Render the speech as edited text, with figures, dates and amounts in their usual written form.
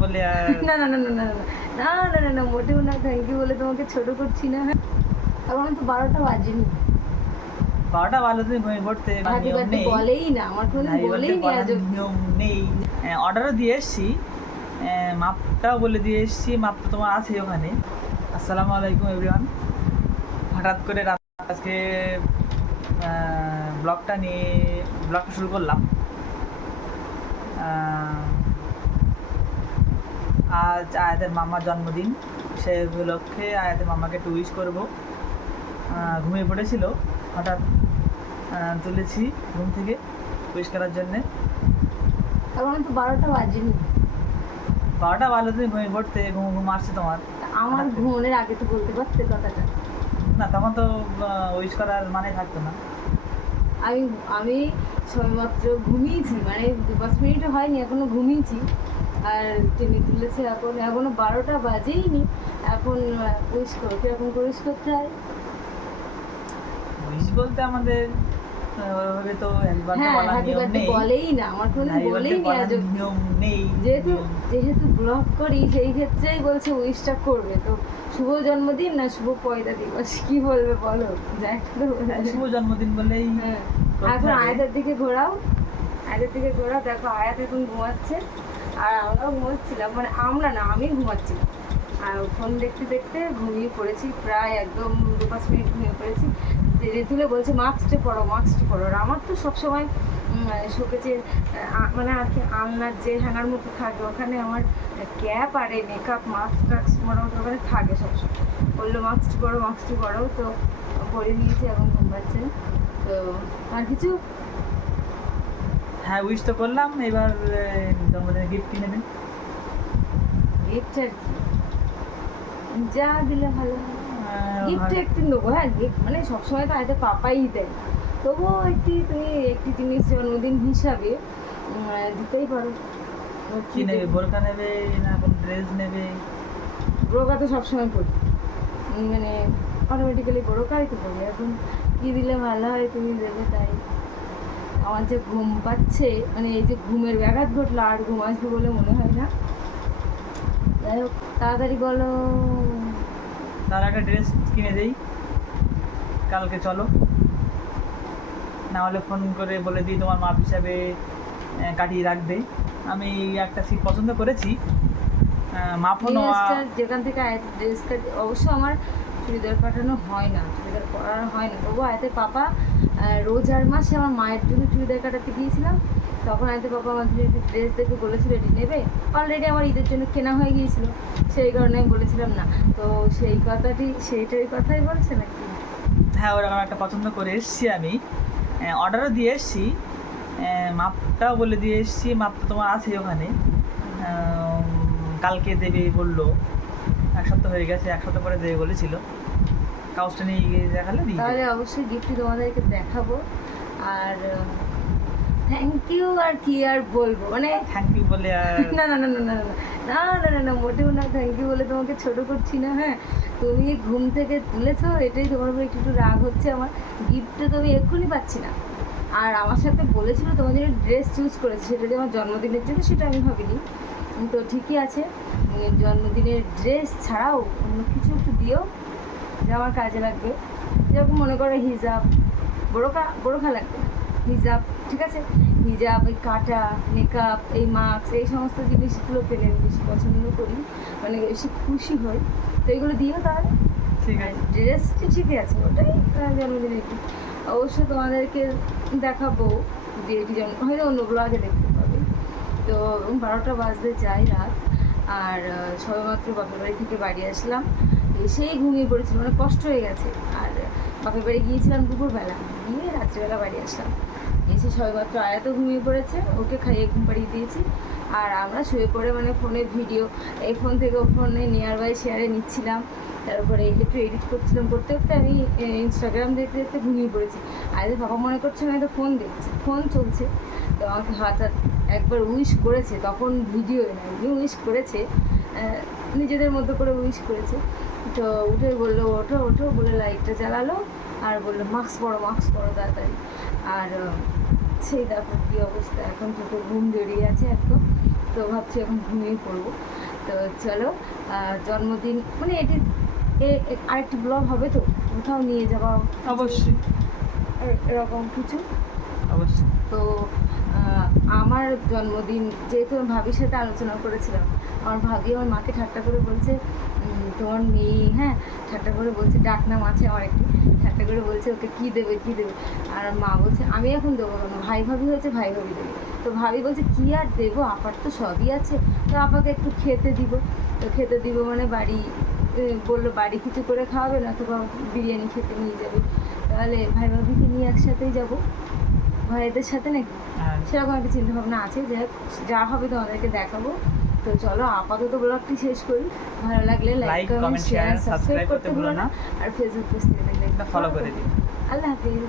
বলে আর না না না না না না না না না মোটেও না, থ্যাংক ইউ বলে তোমাকে ছোট করছি না। হ্যাঁ, এখন তো 12টা বাজেনি। 12টা বাজলে তুমি ঘুমিয়ে পড়তে হ্যাপি নিয়ম বার্থডে নেই, বলেই না, আমার কোনো হ্যাপি বলেই বার্থডে নি আজ। বলার নিয়ম নেই। অর্ডারও দিয়ে এসেছি, মাপটাও বলে দিয়ে এসেছি, মাপ তো তোমার আছে ওখানে। আসসালামু আলাইকুম এভরিওয়ান। হঠাৎ করে রাত আজকে ব্লগটা শুরু করলাম। আজ আয়াতের মামার জন্মদিন, সেই উপলক্ষে আয়াতের মামাকে একটু উইশ করবো। ঘুমিয়ে পড়েছিল, হঠাৎ তুলেছি ঘুম থেকে উইশ করার জন্যে। এখন তো 12টা বাজেনি। 12টা বাজলে তুমি ঘুমিয়ে পড়তে, ঘুম আসছে তোমার। আমার ঘুমোনোর আগে তো বলতে পারতে কথাটা। না, তখন তো উইশ করার মানে থাকতো না। আমি আমি সবেমাত্র ঘুমিয়েছি, মানে 2-5 মিনিটও হয়নি, এখনো ঘুমিয়েছি। আর টেনে তুলেছে, এখনো 12টা বাজেইনি। এখন উইশ করো, কিরকম করে উইশ করতে হয়? উইশ বলতে আমাদের ওইভাবে তো একবার তো হ্যাঁ, বলার হ্যাপি নিয়ম বার্থডে নেই, বলেই না, আমার কোনো হ্যাপি বলেই বার্থডে নি বলার আজ। নিয়ম নেই। যেহেতু ব্লগ করি, সেই ক্ষেত্রেই বলছে উইশটা করবে। তো শুভ জন্মদিন না শুভ পয়লা দিবস, কি বলবে বলো? যা একটা তো বলে দাও। শুভ জন্মদিন বলেই হ্যাঁ, করতে এখন হবে। আয়াতের দিকে ঘোরাও, আয়াতের দিকে ঘোরাও। দেখো আয়াত এখন ঘুমাচ্ছে, আর আমরাও ঘুমাচ্ছিলাম, মানে আমরা না, আমি ঘুমাচ্ছিলাম। আর ফোন দেখতে দেখতে ঘুমিয়ে পড়েছি, প্রায় একদম 2-5 মিনিট ঘুমিয়ে পড়েছি। টেনে তুলে বলছে মাস্কটা পরো, মাস্কটা পরো। আর আমার তো সবসময় শোকেজের মানে আর কি আলনার যে হ্যাঙ্গার মতো থাকে, ওখানে আমার ক্যাপ আর এই মেকআপ মাস্ক টাস্ক মোটামুটি ওখানে থাকে সবসময়। বললো মাস্কটি পরো, মাস্কটি পরো। তো পরে নিয়েছি, এখন ঘুমাচ্ছে। তো আর কিছু? হ্যাঁ, উইশ তো করলাম, এবার জন্মদিনে গিফট কিনে দিন। গিফট আর কি, যা দিলে ভালো। গিফট একটু নেবো, হ্যাঁ গিফট মানে সবসময় তো হয়তো পাপাই দেয়, তবুও একটি জিনিস জন্মদিন হিসাবে দিতেই পারো। কি নেবে, বোরকা নেবে না কোনো ড্রেস নেবে? বোরকা তো সবসময় পরি, মানে অটোমেটিক্যালি বোরকাই তো পরি। এখন কী দিলে ভালো হয়, তুমি দেবে তাই। আমার যে ঘুম পাচ্ছে, মানে এই যে ঘুমের ব্যাঘাত ঘটলো, আর ঘুম আসবে বলে মনে হয় না। যাই হোক, তাড়াতাড়ি বলো। তার একটা ড্রেস কিনে দেই, কালকে চলো। না হলে ফোন করে বলে দিই তোমার মাপ হিসাবে কাটিয়ে রাখবে। আমি একটা সিট পছন্দ করেছি, মাপও নেওয়া। যেখান থেকে আয়াতের ড্রেসটা, অবশ্য আমার চুড়িদার কাটানো হয় না, চুড়িদার পরার হয় না, তবু আয়াতের পাপা রোজার মাসে আমার মায়ের জন্য চুড়িদার কাটাতে গিয়েছিলাম। তখন আয়াতের পাপা আমার জন্য একটি ড্রেস দেখে বলেছিল এটি নেবে। অলরেডি আমার ঈদের জন্য কেনা হয়ে গিয়েছিল, সেই কারণে আমি বলেছিলাম না। তো সেইটাই কথাই বলছে নাকি? হ্যাঁ, ওরকম একটা পছন্দ করে এসেছি আমি, অর্ডারও দিয়ে এসেছি, মাপটাও বলে দিয়ে এসেছি। মাপ তো তোমার আছে ওখানে। কালকে দেবে বললো, 1 সপ্তাহ হয়ে গেছে, 1 সপ্তাহ পরে দেবে বলেছিল। কাগজটা নিয়ে গিয়ে দেখালে দিই। তাহলে অবশ্যই গিফটটি তোমাদেরকে দেখাবো। আর থ্যাংক ইউ আর কি আর বলবো, মানে থ্যাংক ইউ বলে আর না না না না না না না না না না মোটেও না, থ্যাংক ইউ বলে তোমাকে ছোট করছি না। হ্যাঁ, তুমি ঘুম থেকে তুলেছো, এটাই তোমার উপর একটু রাগ হচ্ছে আমার। গিফটটা তো আমি এক্ষুনি পাচ্ছি না। আর আমার সাথে বলেছিল তোমার জন্য ড্রেস চুজ করেছে, সেটা যে আমার জন্মদিনের জন্য, সেটা আমি ভাবিনি। তো ঠিকই আছে, জন্মদিনের ড্রেস ছাড়াও অন্য কিছু একটু দিও যে আমার কাজে লাগবে। যেরকম মনে করো হিজাব, বোরখা লাগবে না, হিজাব, ঠিক আছে? হিজাব, এই কাটা, মেকআপ, এই মাস্ক, এই সমস্ত জিনিসগুলো পেলে আমি বেশি পছন্দ করি, মানে বেশি খুশি হই। তো এইগুলো দিও তাহলে। ঠিক আছে। ড্রেসটি ঠিকই আছে, ওটাই জন্মদিনের কি। অবশ্যই তোমাদেরকে দেখাবো যে এটি হয়তো অন্যগুলো আগে দেখতে পাবে। তো 12টা বাজতে যাই রাত। আর সবেমাত্র বাপের বাড়ি থেকে বাড়ি আসলাম, এসেই ঘুমিয়ে পড়েছিল, মানে কষ্ট হয়ে গেছে। আর বাপের বাড়ি গিয়েছিলাম দুপুরবেলা, গিয়ে রাত্রিবেলা বাড়ি আসলাম। এসে সবেমাত্র আয়াতও ঘুমিয়ে পড়েছে, ওকে খাইয়ে ঘুম পাড়িয়ে দিয়েছি। আর আমরা শুয়ে পড়ে মানে ফোনে ভিডিও, এই ফোন থেকে ও ফোনে নিয়ার বাই শেয়ারে নিচ্ছিলাম। তারপরে একটু এডিট করছিলাম, করতে করতে আমি ইনস্টাগ্রাম দেখতে দেখতে ঘুমিয়ে পড়েছি। আর বাবা মনে করছে আমি তো ফোন দেখছি, ফোন চলছে। তো আমাকে হঠাৎ একবার উইশ করেছে, তখন ভিডিও এমনি উইশ করেছে, নিজেদের মতো করে উইশ করেছে। তো উঠে বললো ওঠো ওঠো বলে লাইটটা জ্বালালো, আর বললো মাস্ক পরো তাড়াতাড়ি। আর সেই দেখো কী অবস্থা, এখন থেকে ঘুম জড়িয়ে আছে একদম। তো তো ভাবছি এখন ঘুমিয়ে পড়বো। তো চলো, জন্মদিন মানে এটি আরেকটি ব্লগ হবে, তো কোথাও নিয়ে যাওয়া অবশ্যই এরকম কিছু। অবশ্যই। তো আমার জন্মদিন যেহেতু আমি ভাবির সাথে আলোচনা করেছিলাম, আমার ভাবি আমার মাকে ঠাট্টা করে বলছে তোমার মেয়ে, হ্যাঁ ঠাট্টা করে বলছে, ডাকনাম আছে আমার একটি, ঠাট্টা করে বলছে ওকে কী দেবে কী দেবে। আর মা বলছে আমি এখন দেবো কেন, ভাই ভাবি হয়েছে ভাই ভাবি দেবে। তো ভাবি বলছে কী আর দেবো, আপার তো সবই আছে, তো আপাকে একটু খেতে দিব। তো খেতে দিব মানে বাড়ি বললো বাড়ি কিছু করে খাওয়াবে না, অথবা বিরিয়ানি খেতে নিয়ে যাবে। তাহলে ভাই ভাবিকে নিয়ে একসাথেই যাবো ভাইদের সাথে নাকি, হ্যাঁ, সেরকম একটা চিন্তা ভাবনা আছে। যে যা হবে তোমাদেরকে দেখাবো। তো চলো আপাতত ব্লগটি শেষ করি। ভালো লাগলে লাইক কমেন্ট শেয়ার সাবস্ক্রাইব করতে ভুলো না। আর ফেসবুক পেজ থেকে দেখলে ফলো করে দিন। আল্লাহ হাফিজ।